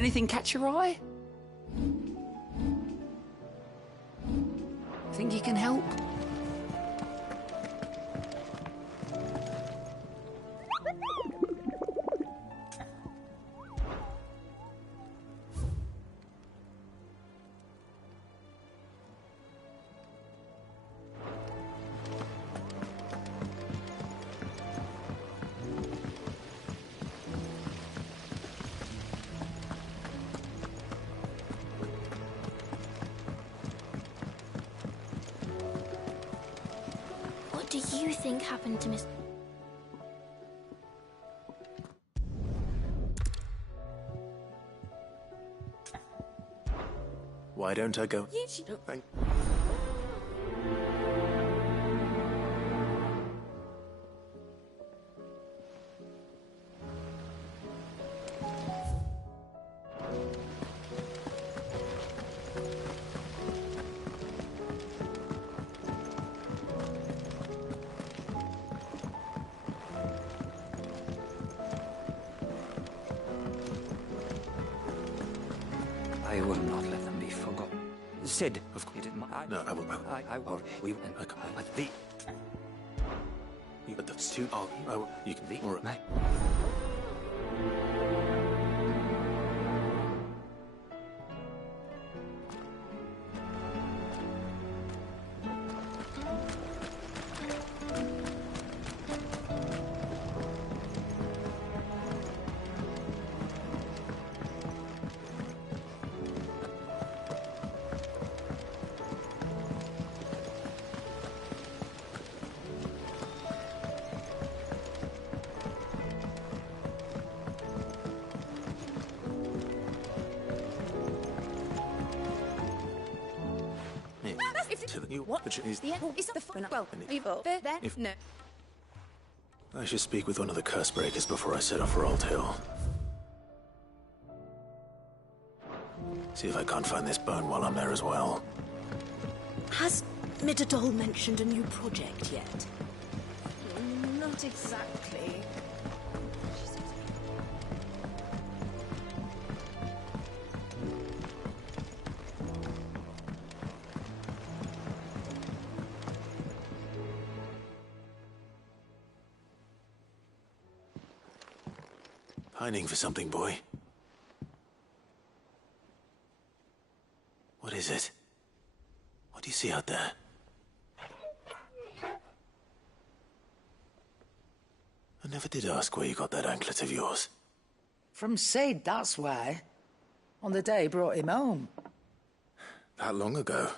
Anything catch your eye? Think you can help? What do you think happened to Miss... Why don't I go? Thank... I will not let them be forgotten. Sid, Of course. you didn't mind. No, I will. I will. We will. But the... But that's too... you can be... All right. Mate. To the new What? opportunities. The end is the fun. Well, evil. Then If- no. I should speak with one of the curse breakers before I set off for Old Hill. See if I can't find this bone while I'm there as well. Has Midadol mentioned a new project yet? Not exactly. Pining for something, boy. What is it? What do you see out there? I never did ask where you got that anklet of yours. From Sid, that's why. On the day he brought him home. That long ago.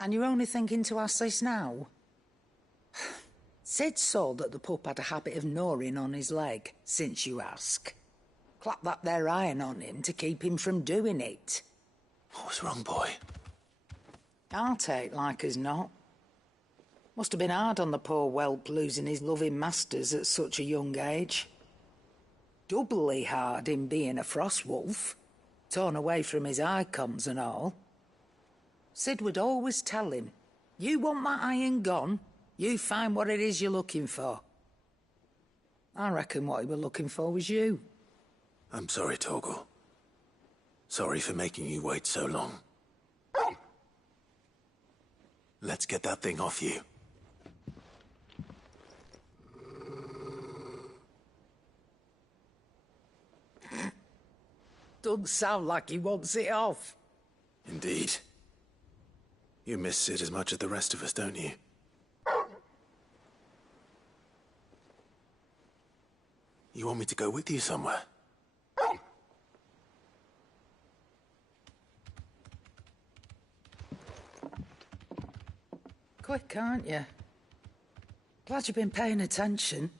And you're only thinking to ask this now? Sid saw that the pup had a habit of gnawing on his leg, since you ask. Clap that there iron on him to keep him from doing it. What was wrong, boy? I'll take like as not. Must have been hard on the poor whelp losing his loving masters at such a young age. Doubly hard in being a frost wolf, torn away from his icons and all. Sid would always tell him, you want that iron gone, you find what it is you're looking for. I reckon what he were looking for was you. I'm sorry, Torgal. Sorry for making you wait so long. Let's get that thing off you. Doesn't sound like he wants it off. Indeed. You miss Sid as much as the rest of us, don't you? You want me to go with you somewhere? Quick, aren't you? Glad you've been paying attention.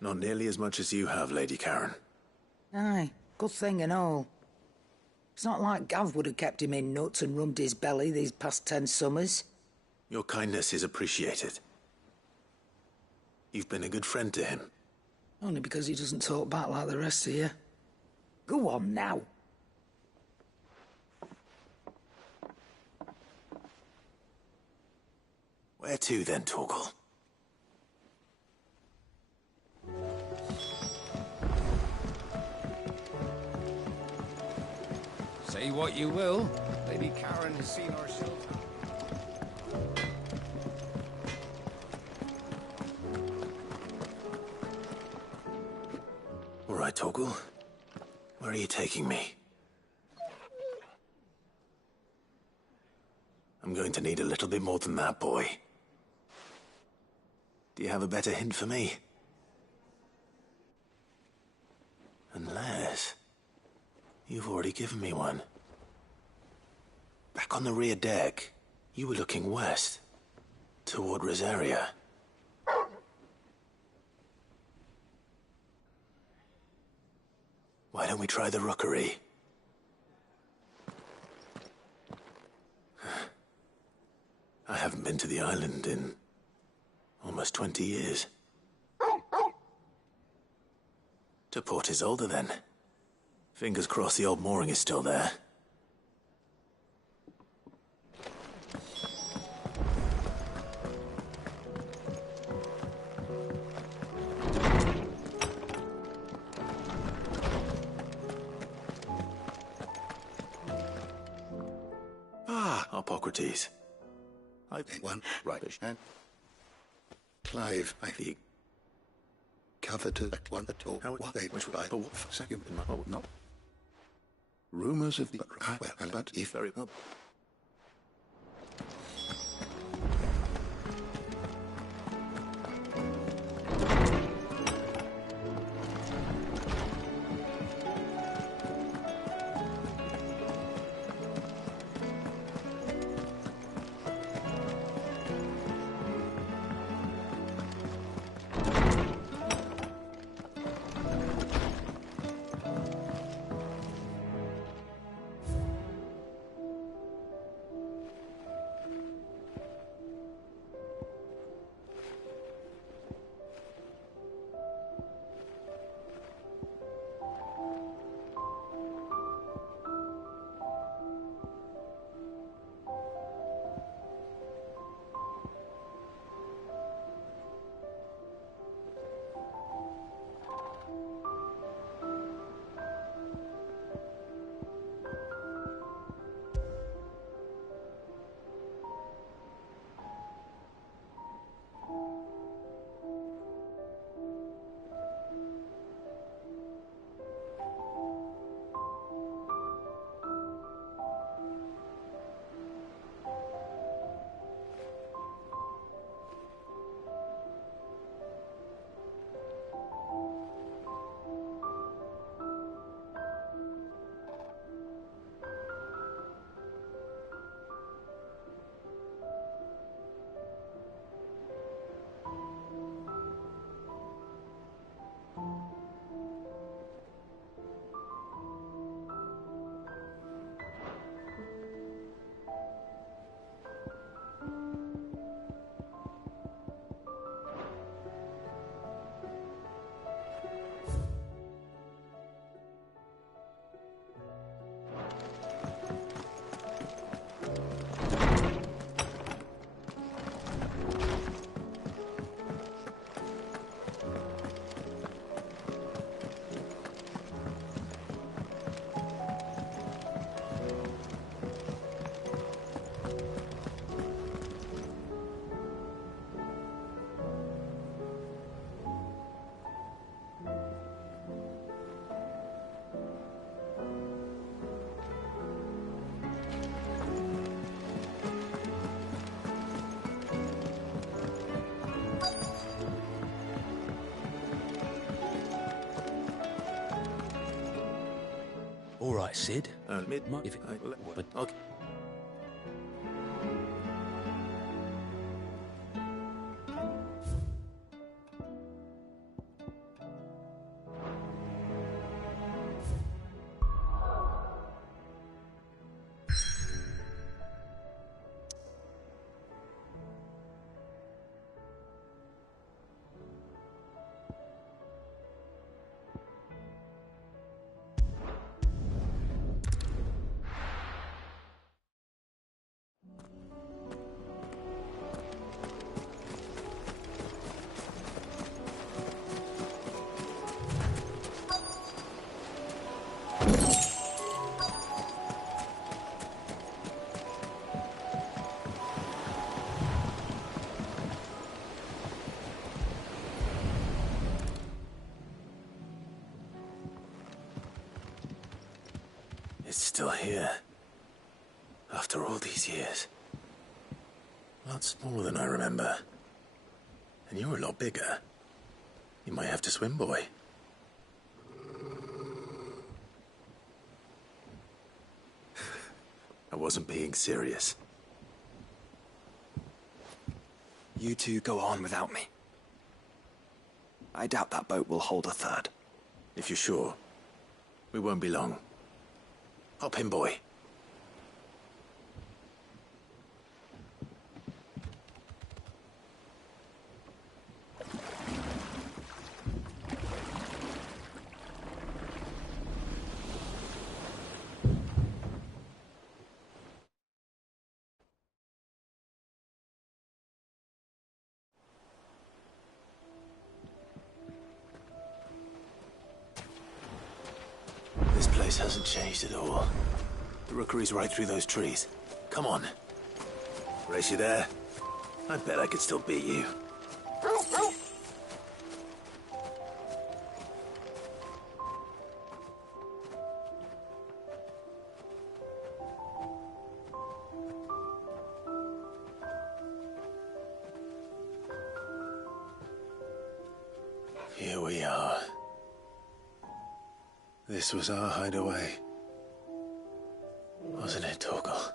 Not nearly as much as you have, Lady Karen. Aye, good thing and all. It's not like Gav would have kept him in nuts and rubbed his belly these past 10 summers. Your kindness is appreciated. You've been a good friend to him. Only because he doesn't talk back like the rest of you. Go on now. Where to then, Torgal? Say what you will. Lady Karen has seen our shelter. All right, Torgal. Where are you taking me? I'm going to need a little bit more than that, boy. Do you have a better hint for me? Unless... you've already given me one. Back on the rear deck, you were looking west, toward Rosaria. Why don't we try the rookery? I haven't been to the island in almost 20 years. To Port Isolde, then. Fingers crossed the old mooring is still there. Ah, Hippocrates. I've one right and Clive, I think. Covered to that one at all. How they which by the second in my no. Rumors of the well, but if very well. All right, Sid. If it, but okay. It's still here. After all these years. A lot smaller than I remember. And you're a lot bigger. You might have to swim, boy. I wasn't being serious. You two go on without me. I doubt that boat will hold a third. If you're sure, we won't be long. Hop in, boy. This place hasn't changed at all. The rookery's right through those trees. Come on. Race you there? I bet I could still beat you. Here we are. This was our hideaway. Wasn't it, Torgal?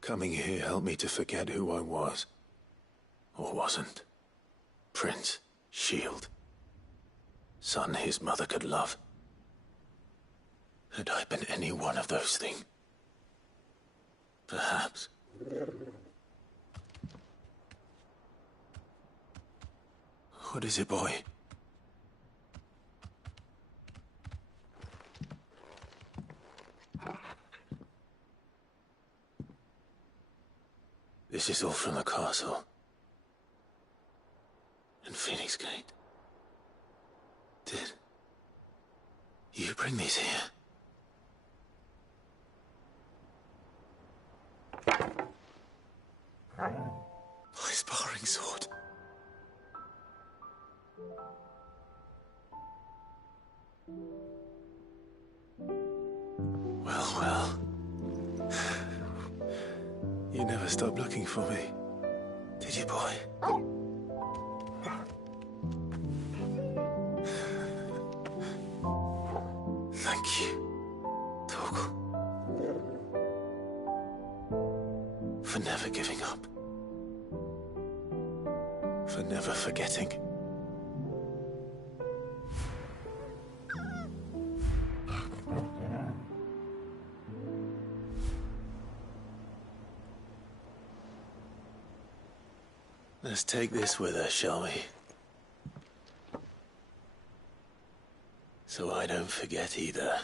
Coming here helped me to forget who I was. Or wasn't. Prince, shield. Son his mother could love. Had I been any one of those things? Perhaps. What is it, boy? This is all from the castle. And Phoenix Gate. Did you bring these here? My sparring sword. Well, well. You never stopped looking for me, did you, boy? Thank you, Torgal. For never giving up. For never forgetting. Let's take this with us, shall we? So I don't forget either.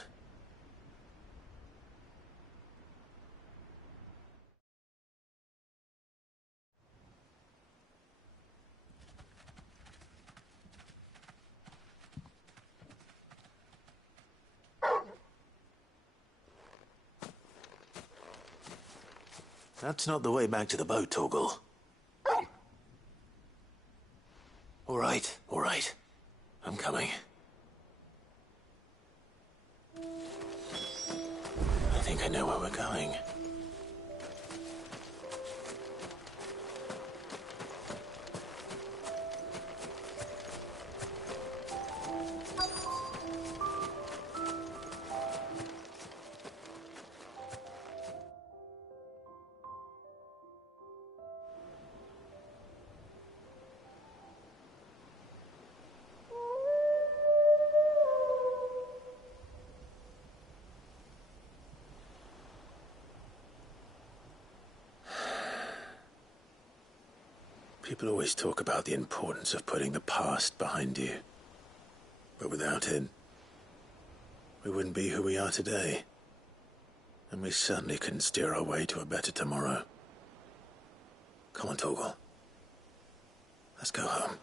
That's not the way back to the boat, Torgal. All right. I'm coming. I think I know where we're going. People always talk about the importance of putting the past behind you. But without it, we wouldn't be who we are today. And we certainly couldn't steer our way to a better tomorrow. Come on, Torgal. Let's go home.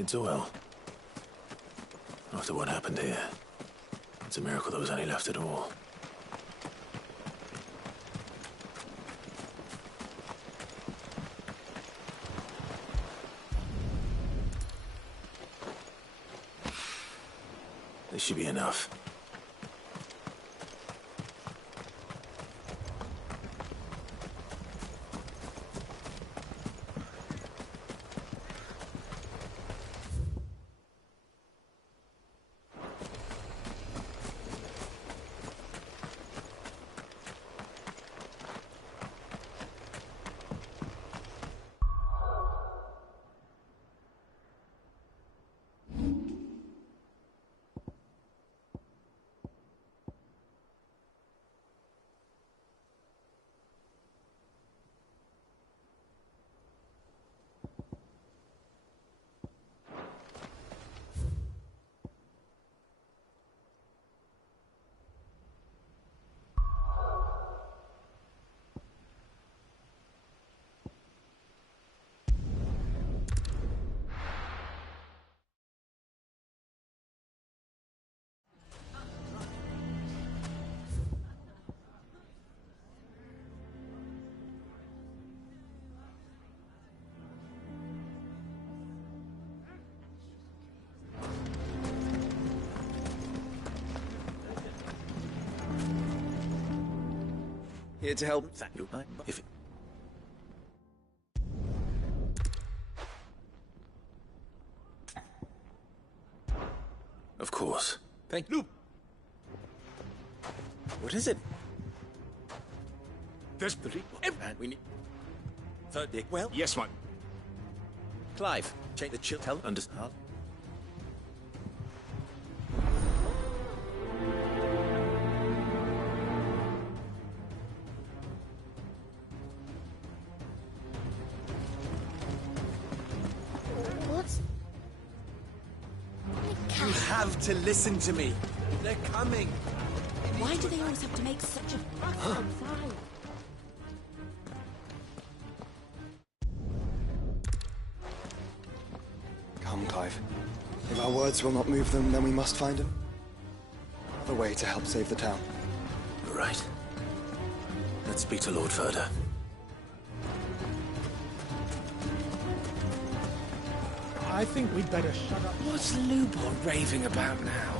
It's well. After what happened here, it's a miracle there was any left at all. This should be enough. Here to help. Thank you. If Of course. Thank you. What is it? There's the And we need... Third dick. Well, Yes, mate. Clive, check the chill. Tell understand. What? You have to listen to me. They're coming. Why do they always have to make such a fuss outside? Come, Clive. If our words will not move them, then we must find him. A way to help save the town. You're right. Let's speak to Lord Furder. I think we'd better shut up. What's Lubor raving about now?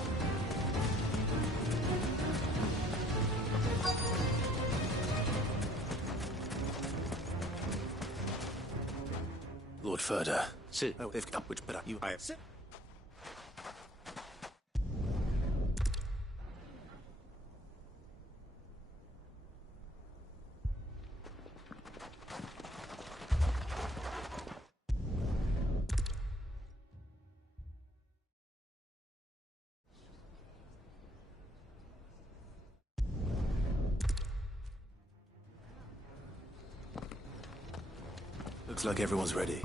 Lord Furder. Sit. Oh, they've come, which better you... I... Sit. Looks like everyone's ready.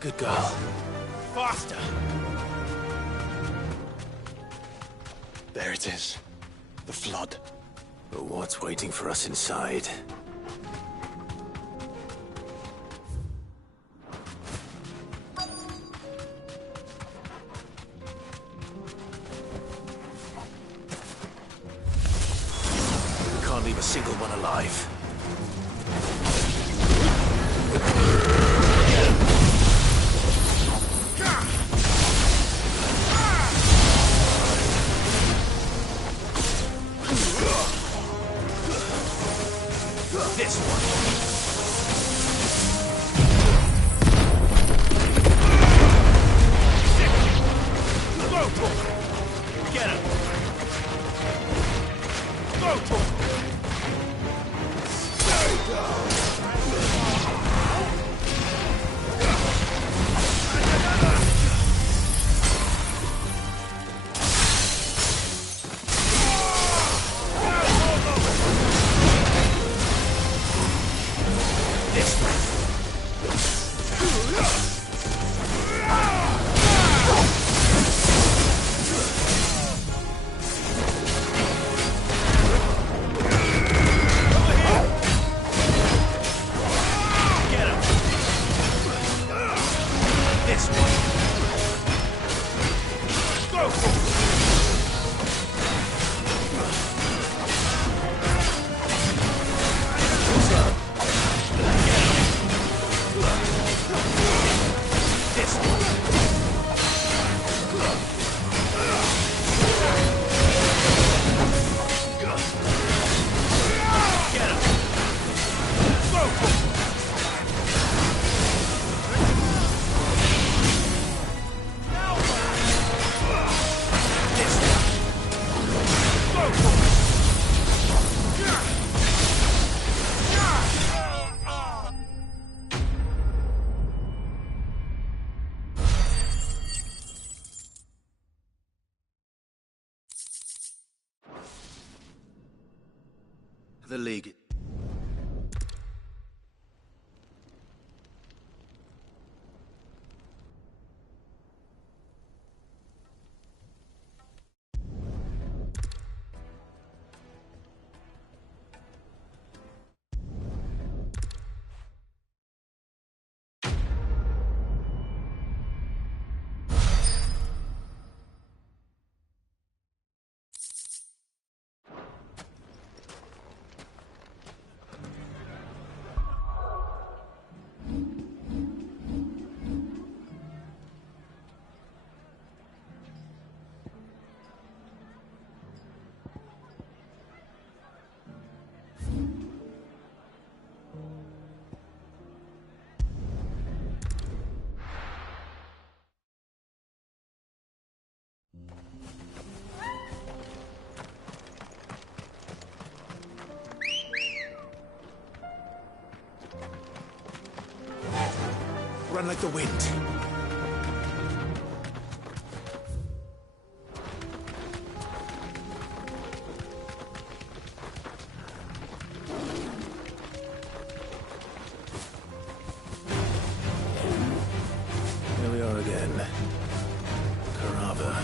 Good girl. Faster! There it is. The flood. But what's waiting for us inside? We can't leave a single one alive. This one. Go for it. Get him. Go for it. Stay down. The League. Run like the wind. Here we are again. Carava.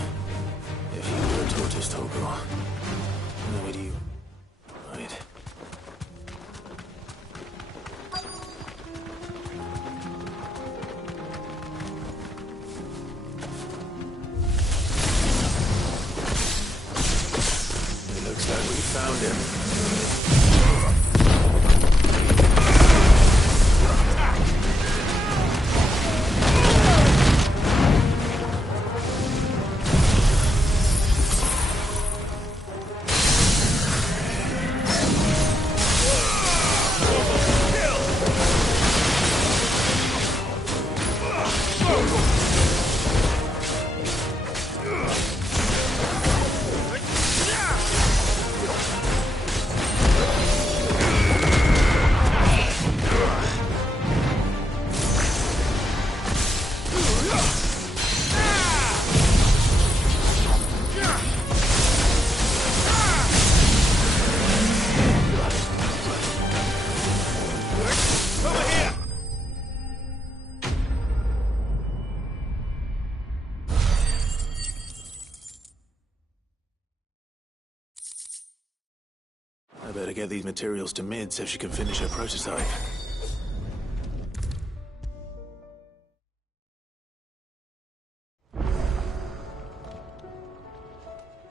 If you were a tortoise, Togo. Then would you... Right. Found him. better get these materials to Mid so she can finish her prototype.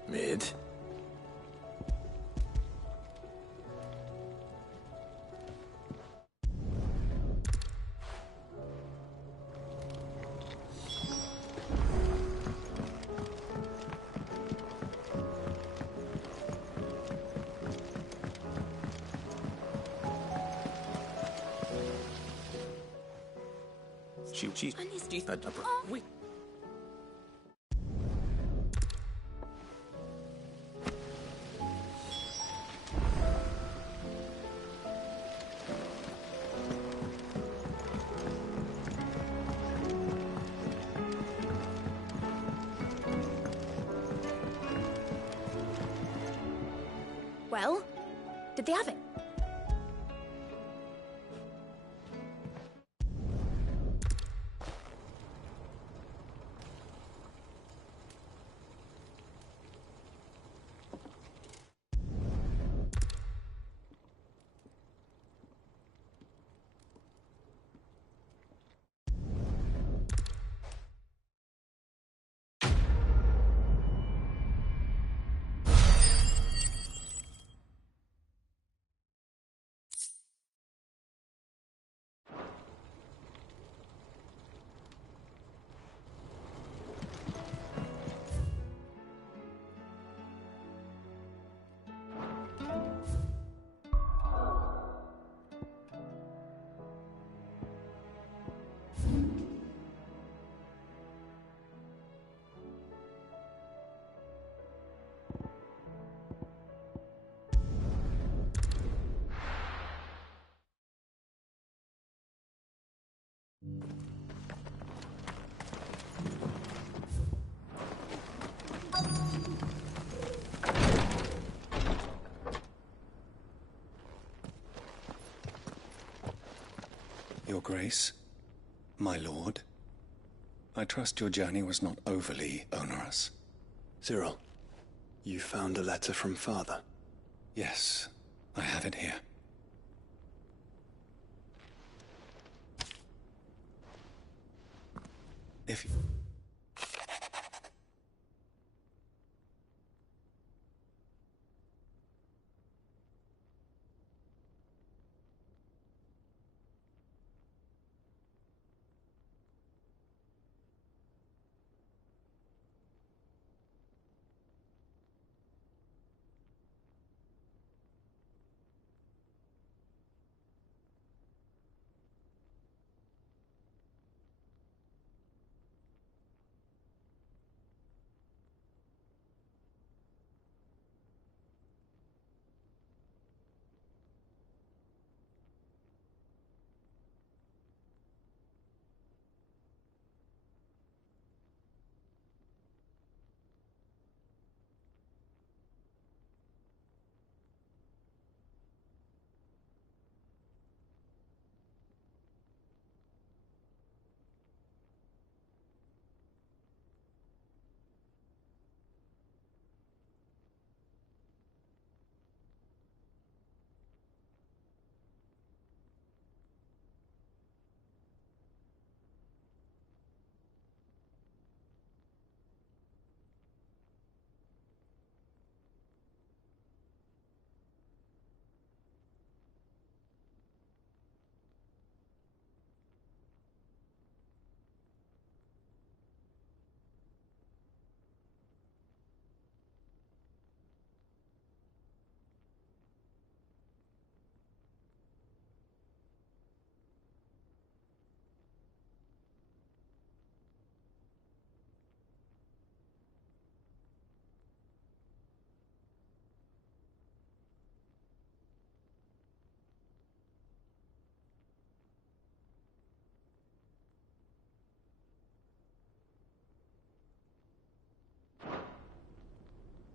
Mid? Wait. Well, did they have it? Your Grace, my lord, I trust your journey was not overly onerous. Cyril, you found a letter from Father? Yes, I have it here. If...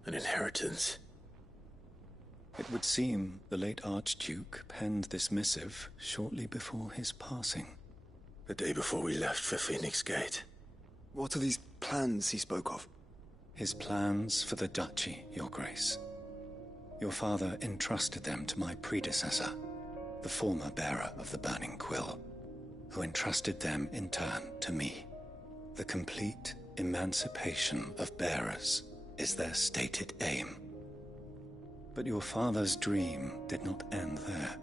An inheritance. It would seem the late Archduke penned this missive shortly before his passing. The day before we left for Phoenix Gate. What are these plans he spoke of? His plans for the duchy, Your Grace. Your father entrusted them to my predecessor, the former bearer of the Burning Quill, who entrusted them in turn to me. The complete emancipation of bearers is their stated aim. But your father's dream did not end there.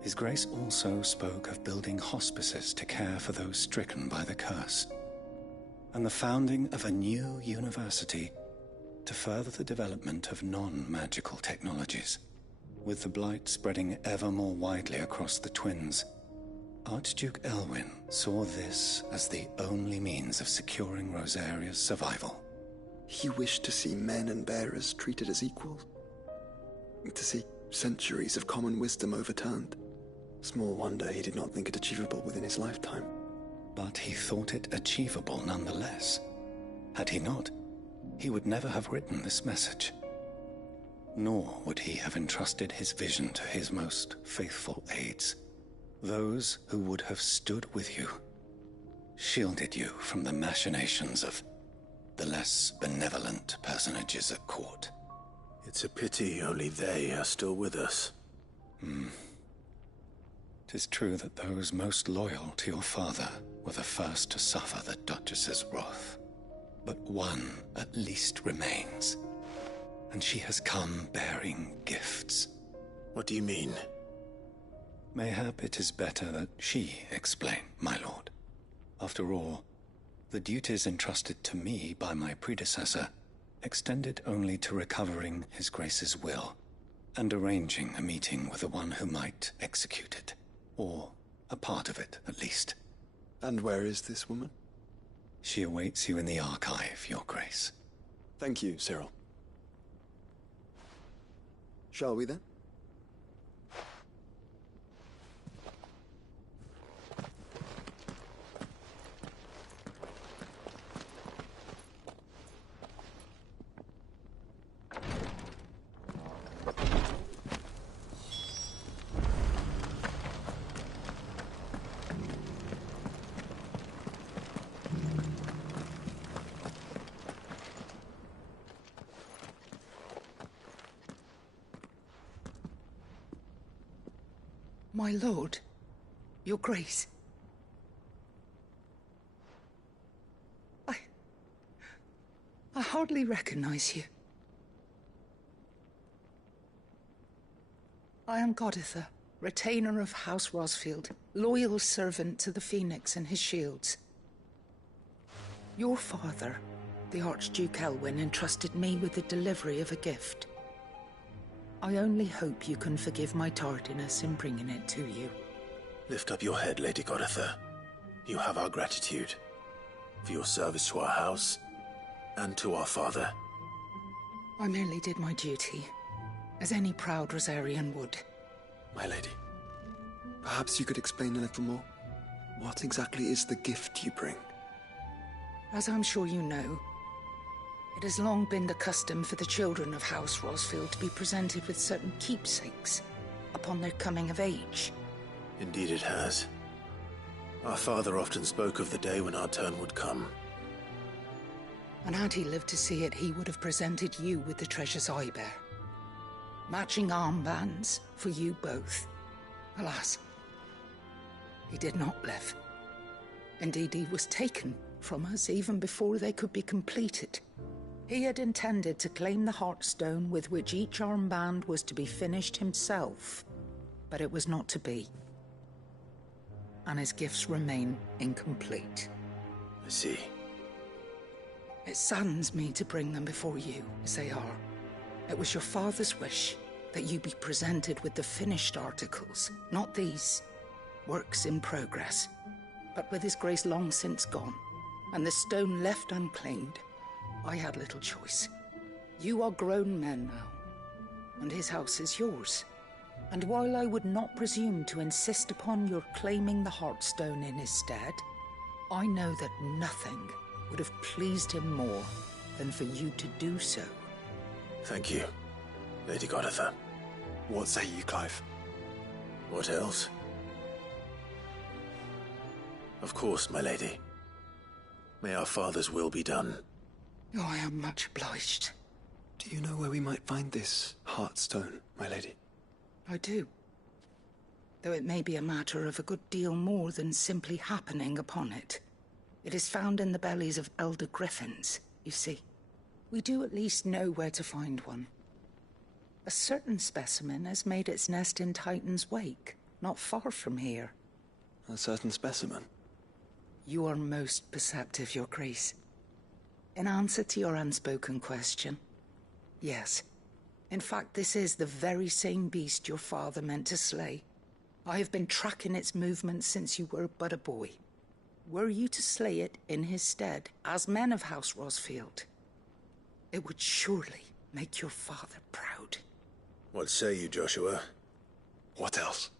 His Grace also spoke of building hospices to care for those stricken by the curse, and the founding of a new university to further the development of non-magical technologies. With the blight spreading ever more widely across the Twins, Archduke Elwyn saw this as the only means of securing Rosaria's survival. He wished to see men and bearers treated as equals. To see centuries of common wisdom overturned. Small wonder he did not think it achievable within his lifetime. But he thought it achievable nonetheless. Had he not, he would never have written this message. Nor would he have entrusted his vision to his most faithful aides. Those who would have stood with you, shielded you from the machinations of the less benevolent personages at court. It's a pity only they are still with us. 'Tis true that those most loyal to your father were the first to suffer the Duchess's wrath. But one at least remains, and she has come bearing gifts. What do you mean? Mayhap it is better that she explain, my lord. After all, the duties entrusted to me by my predecessor extended only to recovering His Grace's will and arranging a meeting with the one who might execute it, or a part of it at least. And where is this woman? She awaits you in the archive, Your Grace. Thank you, Cyril. Shall we then? My lord, Your Grace. I hardly recognize you. I am Goditha, retainer of House Rosfield, loyal servant to the Phoenix and his shields. Your father, the Archduke Elwyn, entrusted me with the delivery of a gift. I only hope you can forgive my tardiness in bringing it to you. Lift up your head, Lady Goditha. You have our gratitude for your service to our house and to our father. I merely did my duty, as any proud Rosarian would. My lady, perhaps you could explain a little more? What exactly is the gift you bring? As I'm sure you know, it has long been the custom for the children of House Rosfield to be presented with certain keepsakes upon their coming of age. Indeed it has. Our father often spoke of the day when our turn would come. And had he lived to see it, he would have presented you with the treasures I bear. Matching armbands for you both. Alas, he did not live. Indeed, he was taken from us even before they could be completed. He had intended to claim the Heartstone with which each armband was to be finished himself, but it was not to be. And his gifts remain incomplete. I see. It saddens me to bring them before you, as they are. It was your father's wish that you be presented with the finished articles, not these, works in progress. But with His Grace long since gone, and the stone left unclaimed, I had little choice. You are grown men now, and his house is yours. And while I would not presume to insist upon your claiming the Heartstone in his stead, I know that nothing would have pleased him more than for you to do so. Thank you, Lady Goditha. What say you, Clive? What else? Of course, my lady. May our father's will be done. Oh, I am much obliged. Do you know where we might find this Heartstone, my lady? I do. Though it may be a matter of a good deal more than simply happening upon it. It is found in the bellies of elder griffins, you see. We do at least know where to find one. A certain specimen has made its nest in Titan's Wake, not far from here. A certain specimen? You are most perceptive, Your Grace. In answer to your unspoken question, yes. In fact, this is the very same beast your father meant to slay. I have been tracking its movements since you were but a boy. Were you to slay it in his stead, as men of House Rosfield, it would surely make your father proud. What say you, Joshua? What else?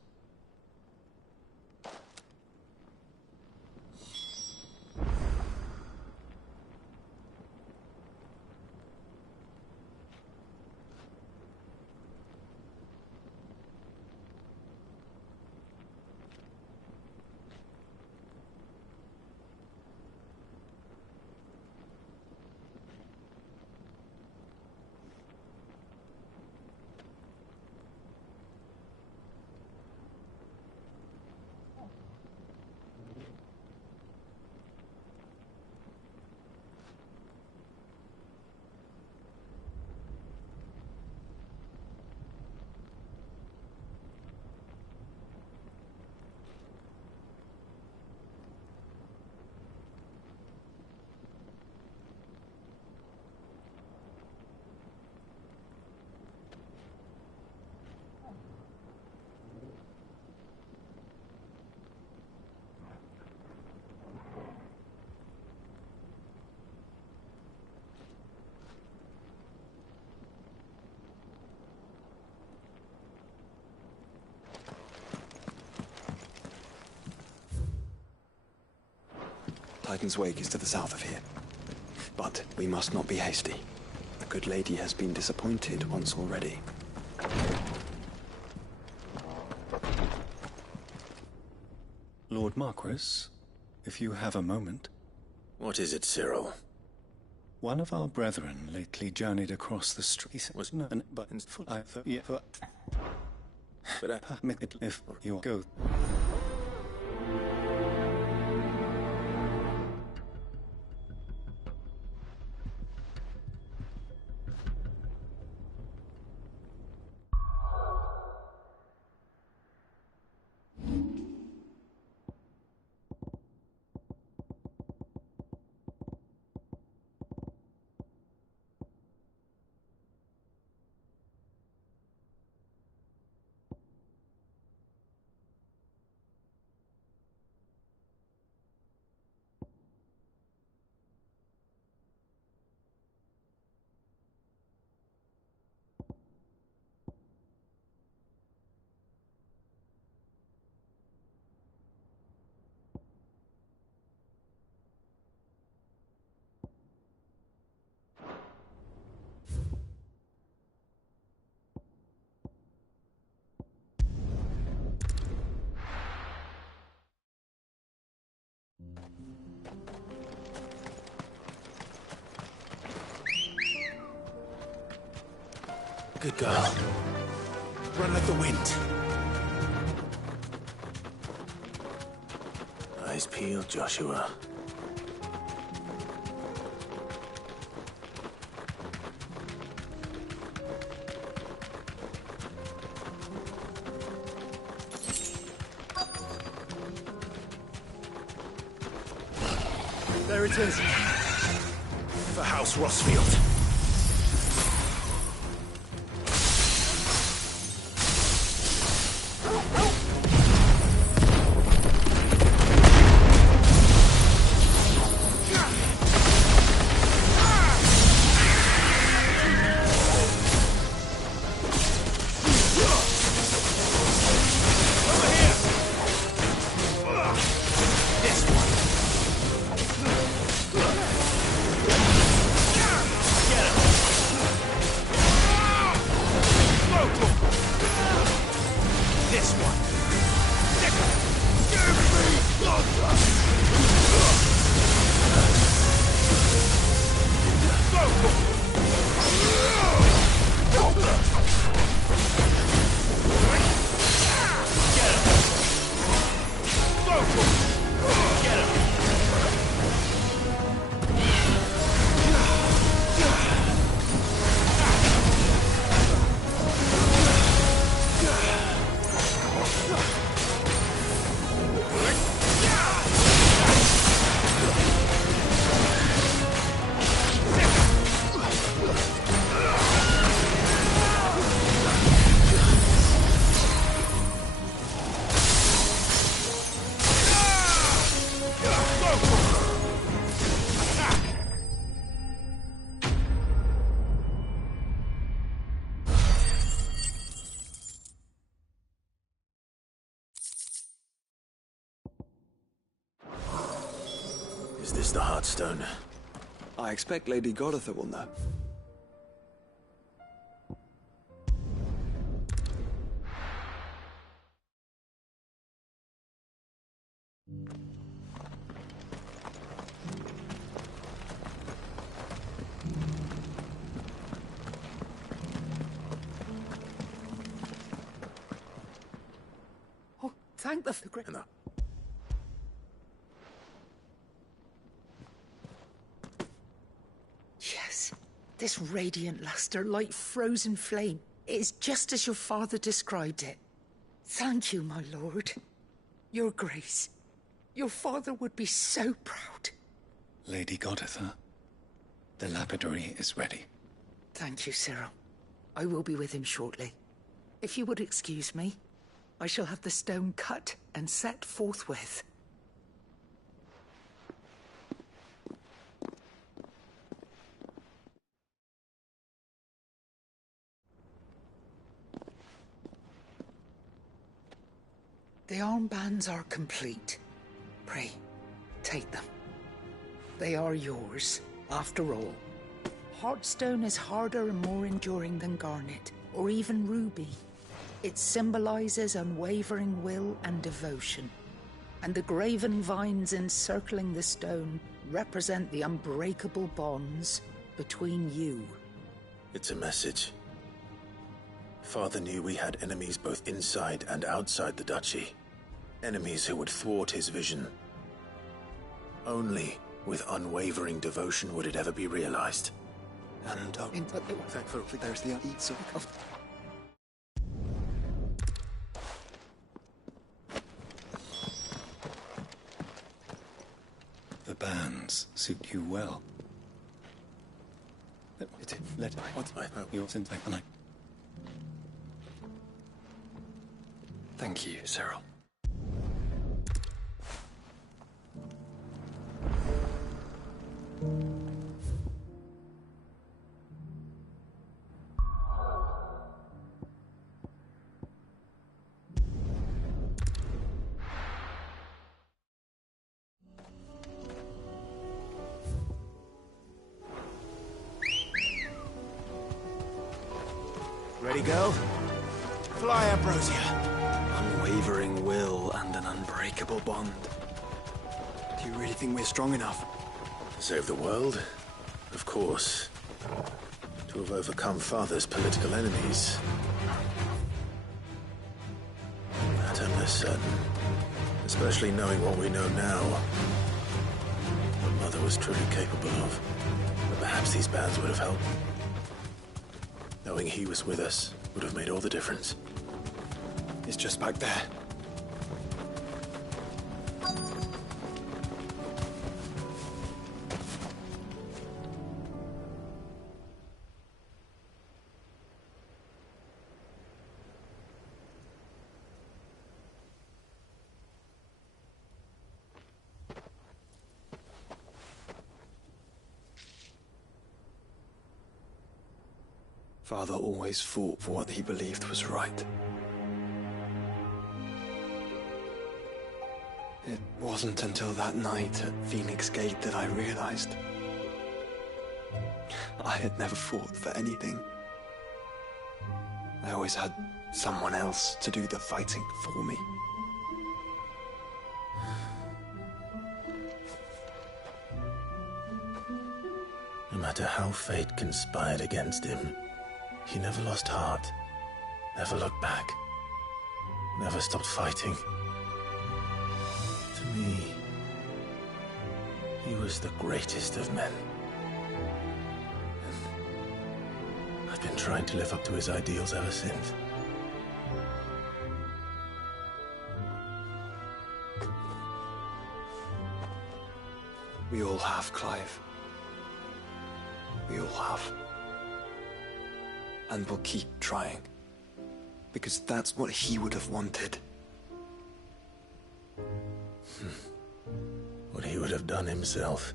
Titan's Wake is to the south of here. But we must not be hasty. The good lady has been disappointed once already. Lord Marquis, if you have a moment. What is it, Cyril? One of our brethren lately journeyed across the street. Was no, but if you go. Good girl. Run like the wind. Eyes peeled, Joshua. There it is. For House Rosfield. is the Heartstone? I expect Lady Godotha will know. Oh, thank the great. No. Yes, this radiant luster like frozen flame. It is just as your father described it. Thank you, my lord. Your grace. Your father would be so proud. Lady Godotha, the lapidary is ready. Thank you, Cyril. I will be with him shortly. If you would excuse me, I shall have the stone cut and set forthwith. The armbands are complete. Pray, take them. They are yours, after all. Heartstone is harder and more enduring than garnet, or even ruby. It symbolizes unwavering will and devotion. And the graven vines encircling the stone represent the unbreakable bonds between you. It's a message. Father knew we had enemies both inside and outside the duchy. Enemies who would thwart his vision. Only with unwavering devotion would it ever be realized. And, thankfully there's the eats of... The bands suit you well. Thank you, Cyril. Ready, go? Fly, Ambrosia. Unwavering will and an unbreakable bond. Do you really think we're strong enough? To save the world? Of course. To have overcome Father's political enemies. That I'm less certain. Especially knowing what we know now. What Mother was truly capable of. But perhaps these bands would have helped. Knowing he was with us would have made all the difference. It's just back there. Father always fought for what he believed was right. It wasn't until that night at Phoenix Gate that I realized I had never fought for anything. I always had someone else to do the fighting for me. No matter how fate conspired against him, he never lost heart, never looked back, never stopped fighting. To me, he was the greatest of men. And I've been trying to live up to his ideals ever since. We all have, Clive. We all have. And we'll keep trying. Because that's what he would have wanted. What he would have done himself.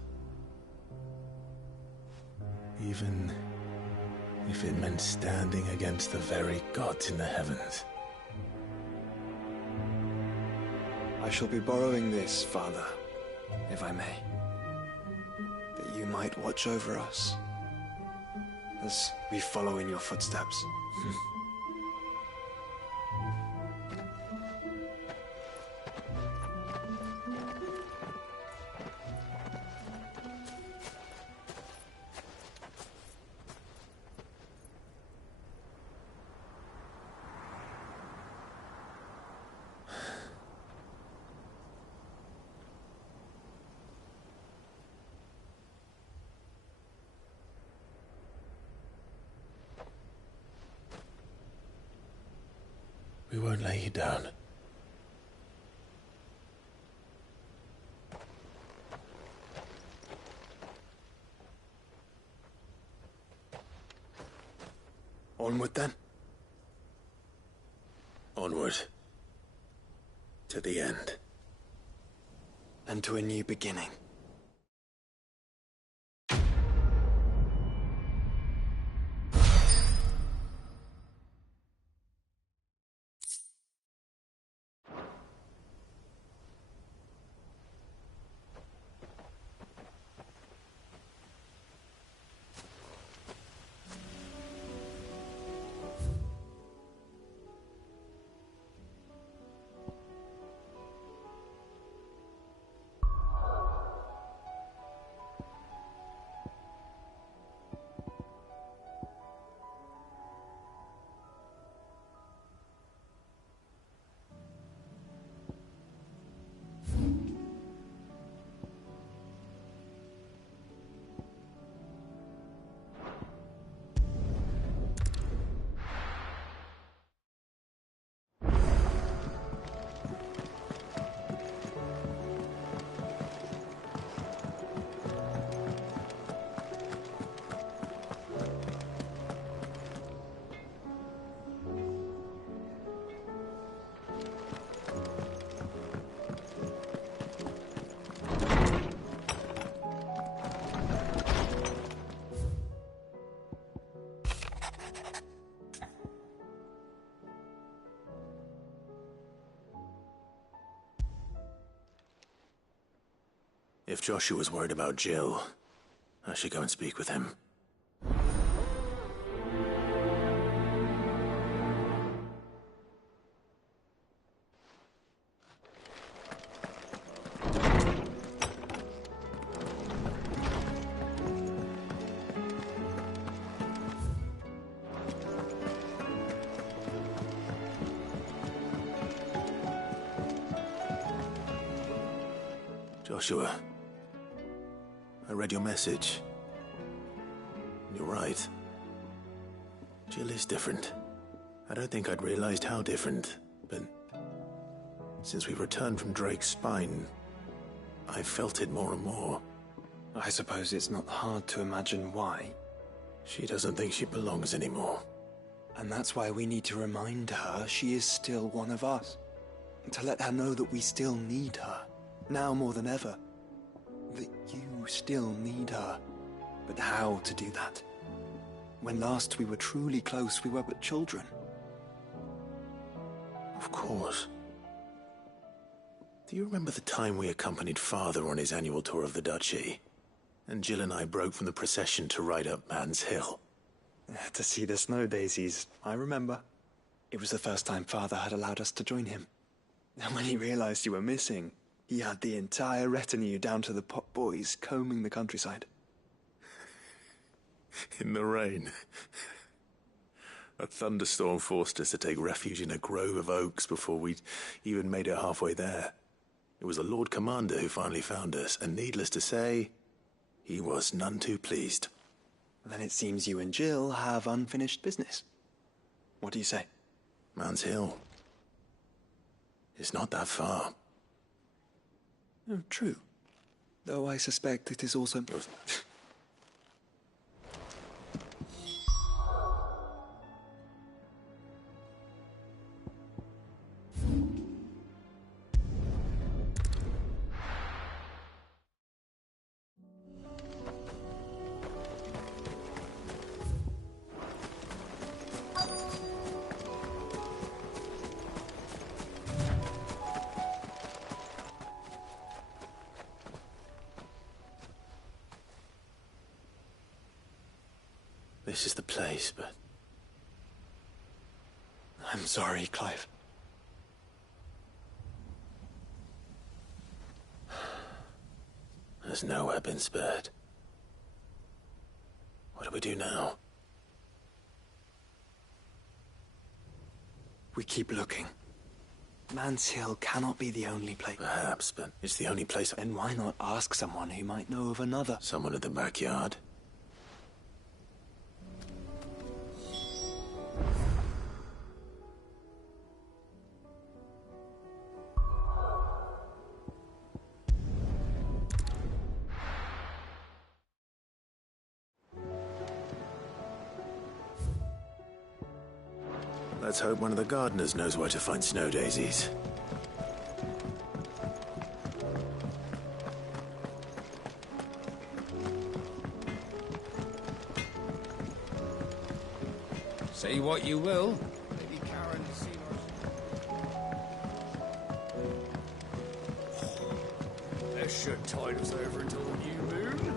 Even if it meant standing against the very gods in the heavens. I shall be borrowing this, Father, if I may. you might watch over us as we follow in your footsteps. We won't lay you down. Onward then. Onward. To the end. And to a new beginning. If Joshua's worried about Jill, I should go and speak with him. Joshua, I read your message. You're right. Jill is different. I don't think I'd realized how different, but since we returned from Drake's spine, I've felt it more and more. I suppose it's not hard to imagine why. She doesn't think she belongs anymore. And that's why we need to remind her she is still one of us. To let her know that we still need her, now more than ever. That you still need her. But how to do that? When last we were truly close, we were but children. Of course. Do you remember the time we accompanied Father on his annual tour of the Duchy? And Jill and I broke from the procession to ride up Man's Hill. To see the snow daisies, I remember. It was the first time Father had allowed us to join him. And when he realized you were missing, he had the entire retinue down to the pot boys combing the countryside. In the rain. A thunderstorm forced us to take refuge in a grove of oaks before we'd even made it halfway there. It was the Lord Commander who finally found us, and needless to say, he was none too pleased. Then it seems you and Jill have unfinished business. What do you say? Man's Hill. It's not that far. Oh, true. Though I suspect it is also... this is the place, but... I'm sorry, Clive. There's nowhere been spared. What do we do now? We keep looking. Man's Hill cannot be the only place. Perhaps, but it's the only place... Then why not ask someone who might know of another? Someone in the backyard? Let's hope one of the gardeners knows where to find snow daisies. Say what you will. Maybe Karen has seen us. That should tide us over until the new moon.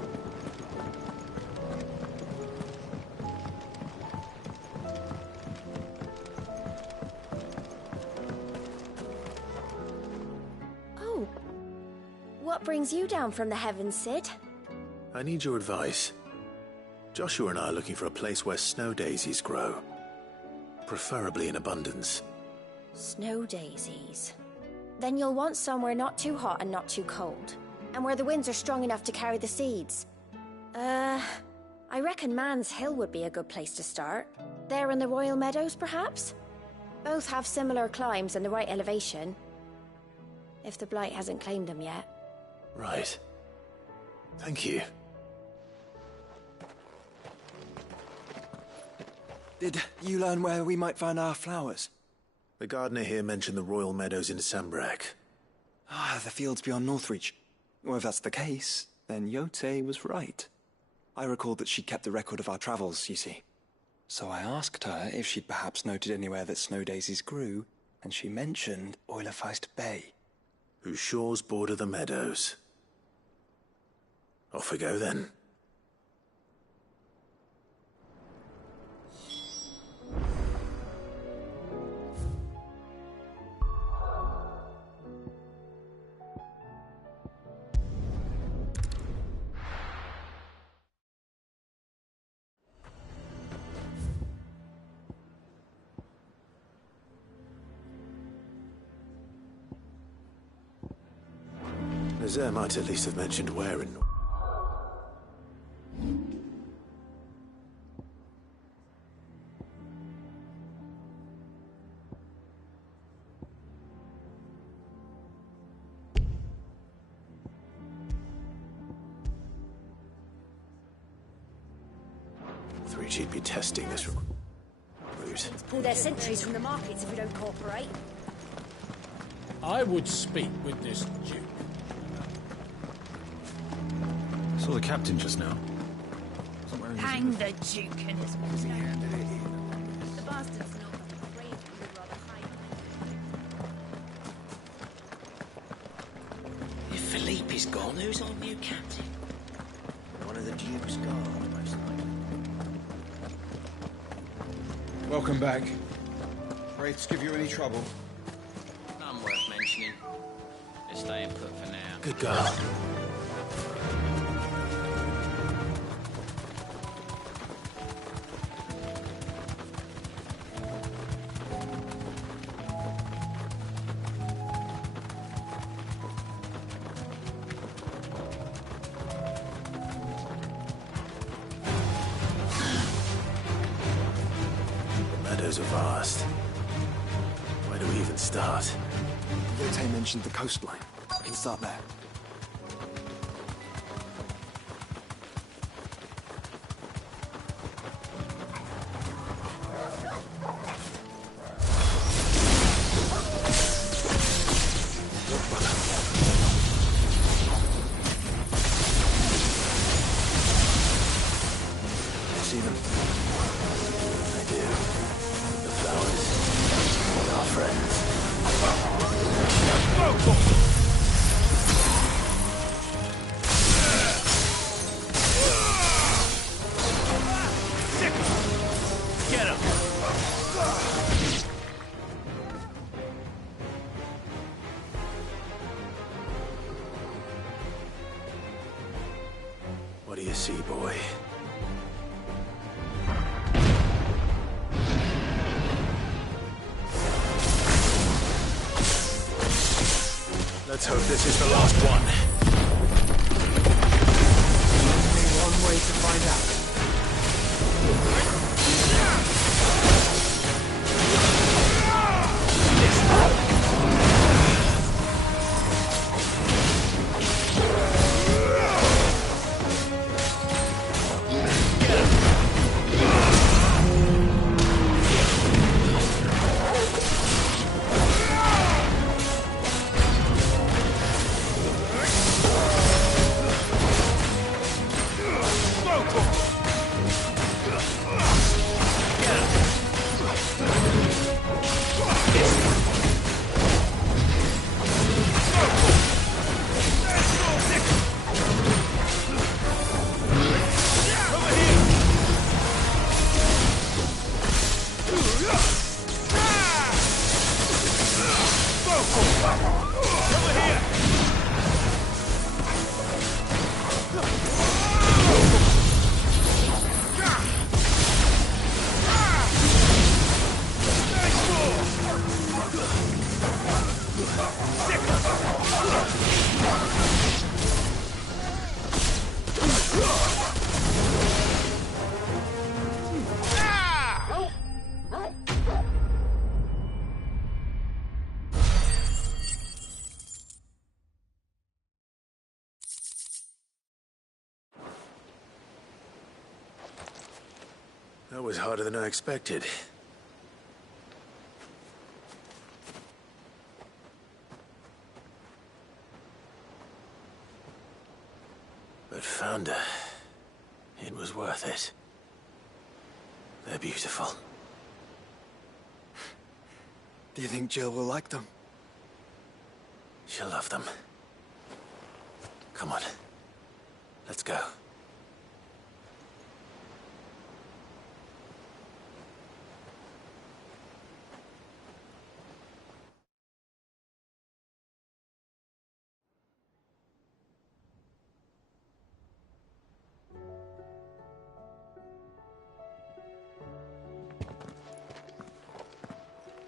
Oh. What brings you down from the heavens, Sid? I need your advice. Joshua and I are looking for a place where snow daisies grow. Preferably in abundance. Snow daisies. Then you'll want somewhere not too hot and not too cold. And where the winds are strong enough to carry the seeds. I reckon Man's Hill would be a good place to start. There in the Royal Meadows, perhaps? Both have similar climbs and the right elevation. If the Blight hasn't claimed them yet. Right. Thank you. Did you learn where we might find our flowers? The gardener here mentioned the Royal Meadows in Sambrek. Ah, the fields beyond Northreach. Well, if that's the case, then Yote was right. I recalled that she kept a record of our travels, you see. So I asked her if she'd perhaps noted anywhere that snow daisies grew, and she mentioned Oilerfeist Bay. Whose shores border the meadows. Off we go then. Nazaire might at least have mentioned where in... She'd be testing this route. Pull their sentries from the markets if we don't cooperate. I would speak with this Duke. Saw the captain just now. Hang the Duke and his mistake. The bastard's not afraid he would rather hide. If Philippe's gone, who's our new captain? One of the Duke's guard, most likely. Welcome back. Wraiths give you any trouble? None worth mentioning. Just staying put for now. Good girl. Are vast. Where do we even start? Yote mentioned the coastline. We can start there. See them? I do. Our friends. Let's hope this is the last one. Only one way to find out. That was harder than I expected. But found her. It was worth it. They're beautiful. Do you think Jill will like them? She'll love them. Come on. Let's go.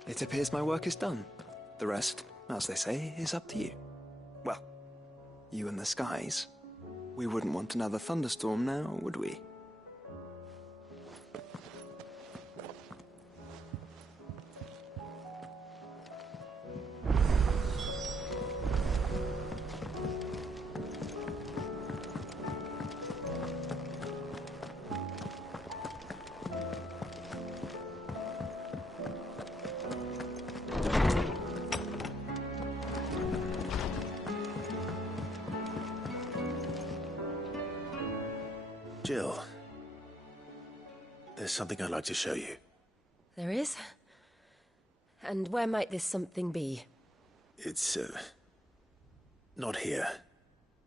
It appears my work is done. The rest, as they say, is up to you. Well, you and the skies. We wouldn't want another thunderstorm now, would we? Jill, there's something I'd like to show you. There is? And where might this something be? It's, not here.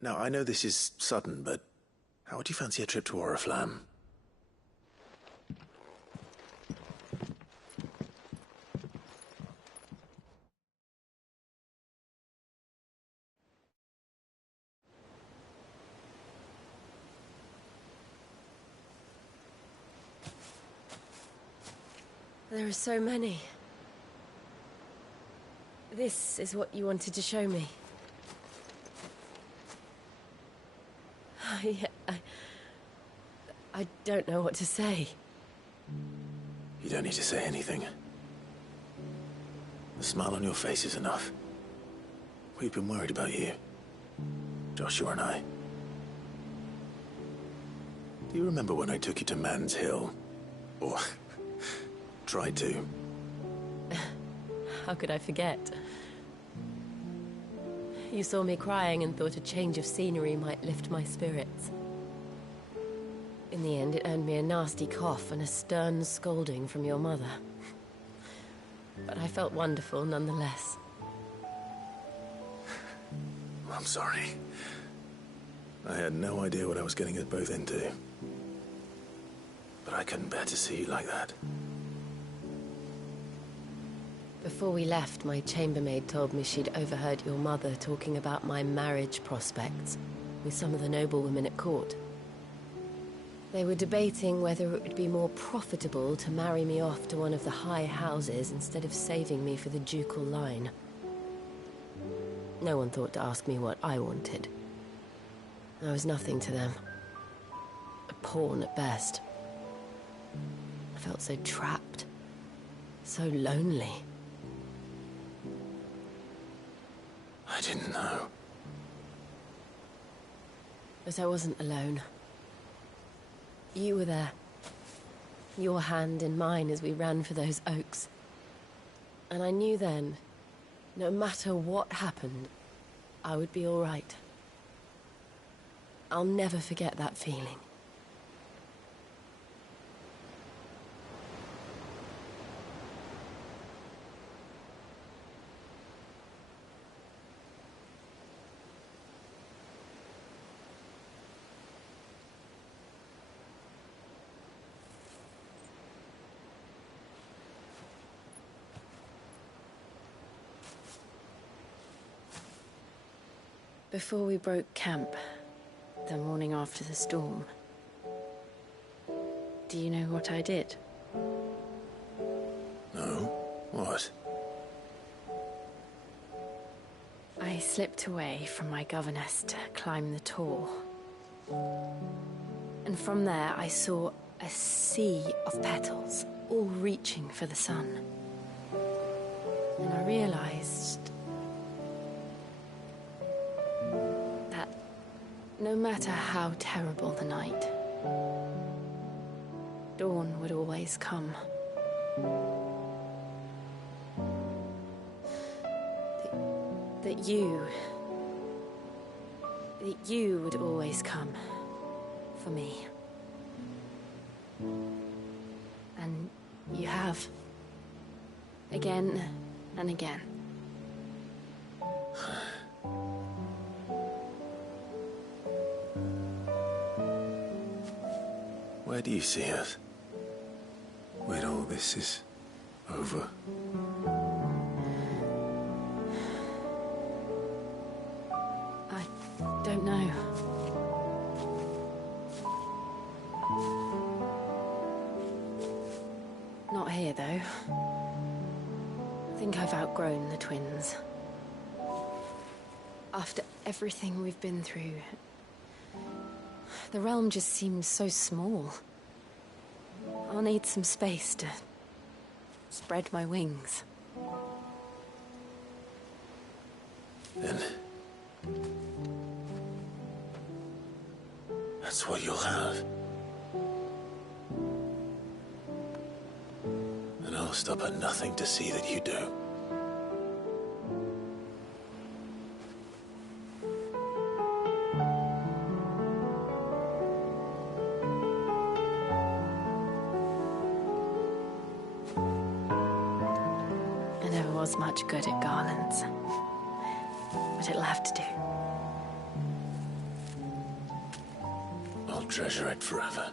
Now, I know this is sudden, but how would you fancy a trip to Oriflamme? There are so many. This is what you wanted to show me. I don't know what to say. You don't need to say anything. The smile on your face is enough. We've been worried about you. Joshua and I. Do you remember when I took you to Man's Hill? Or tried to? How could I forget? You saw me crying and thought a change of scenery might lift my spirits. In the end, it earned me a nasty cough and a stern scolding from your mother. But I felt wonderful nonetheless. I'm sorry. I had no idea what I was getting us both into. But I couldn't bear to see you like that. Before we left, my chambermaid told me she'd overheard your mother talking about my marriage prospects with some of the noblewomen at court. They were debating whether it would be more profitable to marry me off to one of the high houses instead of saving me for the ducal line. No one thought to ask me what I wanted. I was nothing to them. A pawn at best. I felt so trapped. So lonely. I didn't know. But I wasn't alone. You were there. Your hand in mine as we ran for those oaks. And I knew then, no matter what happened, I would be all right. I'll never forget that feeling. Before we broke camp, the morning after the storm, do you know what I did? No? What? I slipped away from my governess to climb the tor. And from there I saw a sea of petals, all reaching for the sun. And I realized that no matter how terrible the night, dawn would always come. That you would always come for me. And you have. Again and again. Where do you see us? When all this is over? I don't know. Not here, though. I think I've outgrown the twins. After everything we've been through, the realm just seems so small. I'll need some space to spread my wings. Then that's what you'll have. And I'll stop at nothing to see that you do. I never was much good at garlands, but it'll have to do. I'll treasure it forever.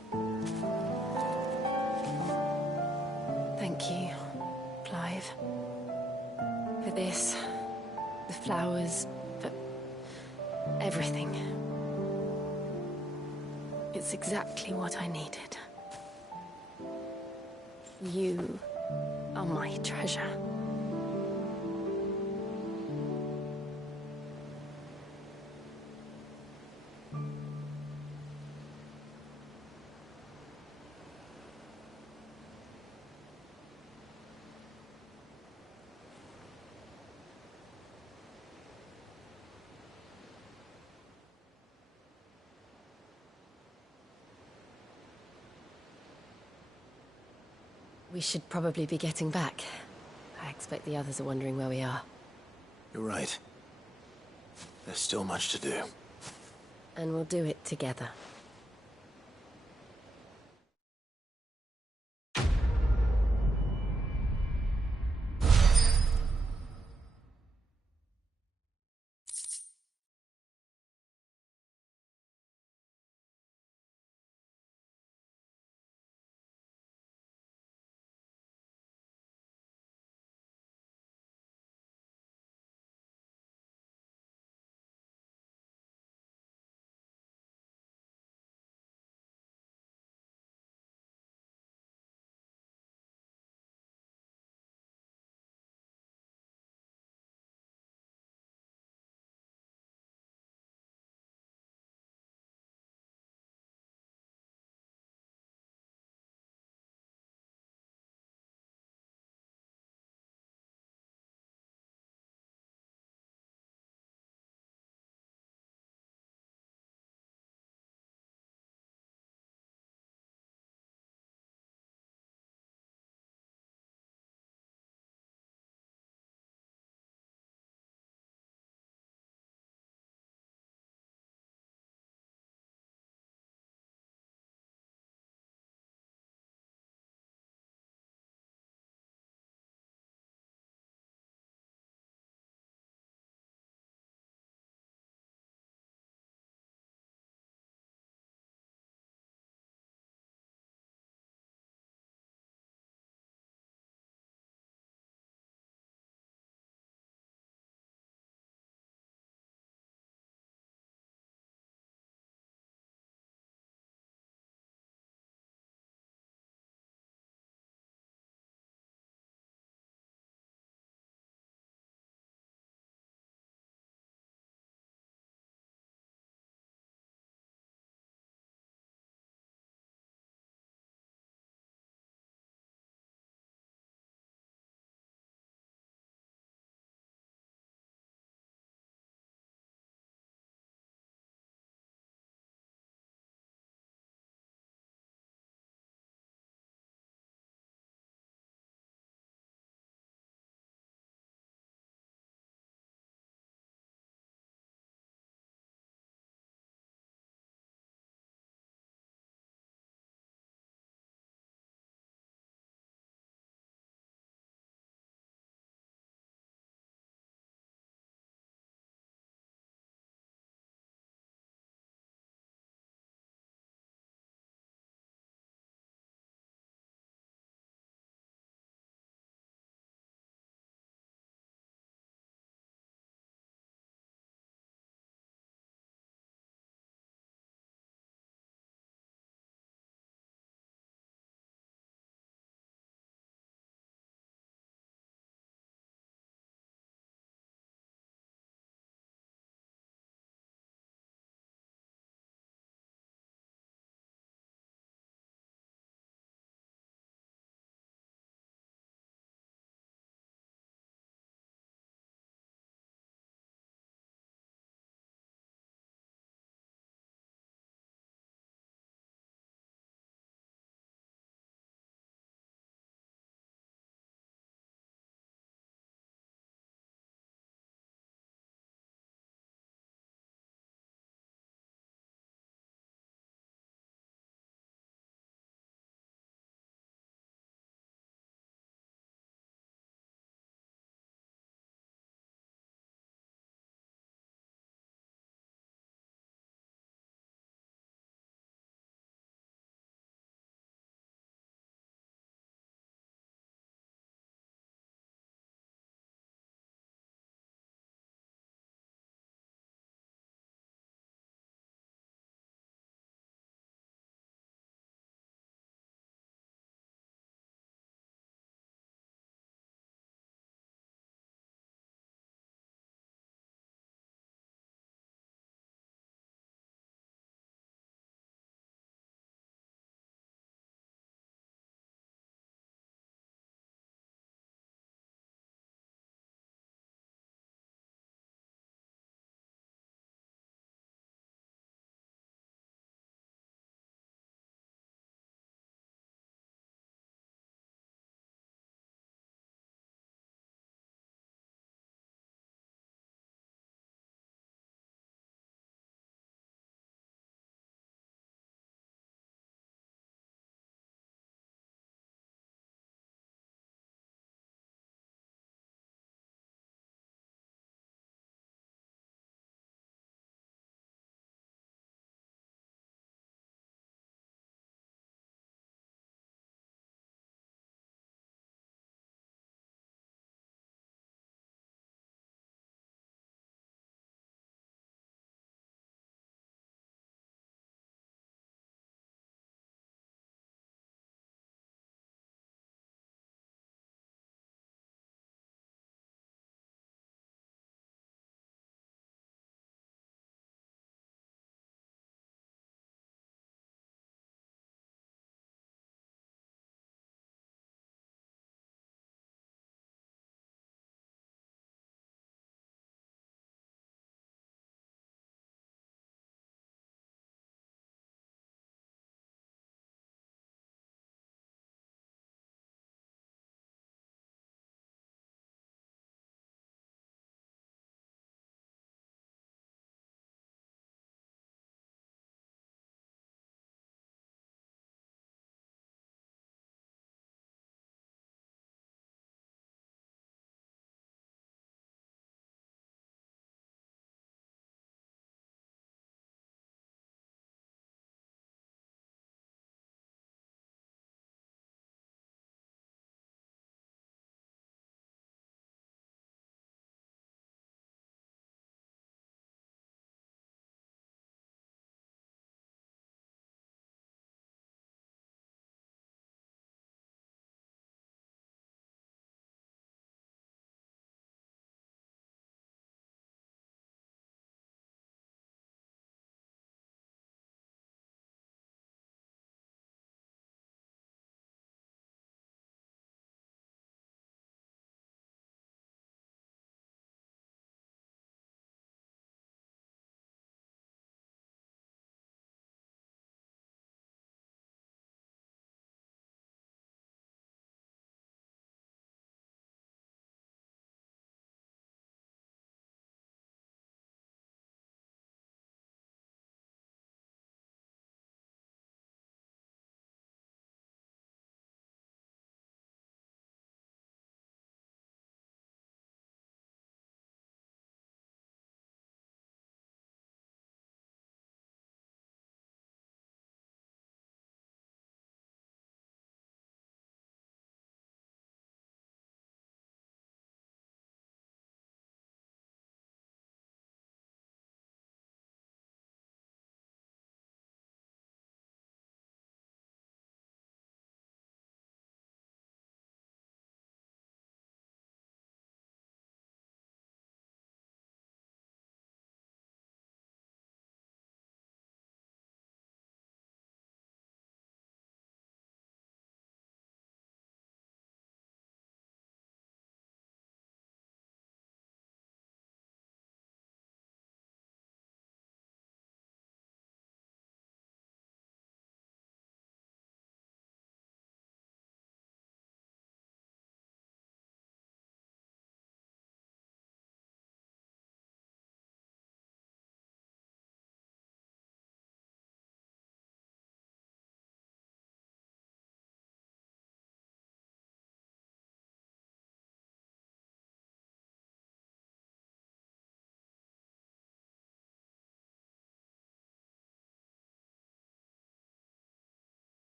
Thank you, Clive. For this, the flowers, for everything. It's exactly what I needed. You are my treasure. We should probably be getting back. I expect the others are wondering where we are. You're right. There's still much to do. And we'll do it together.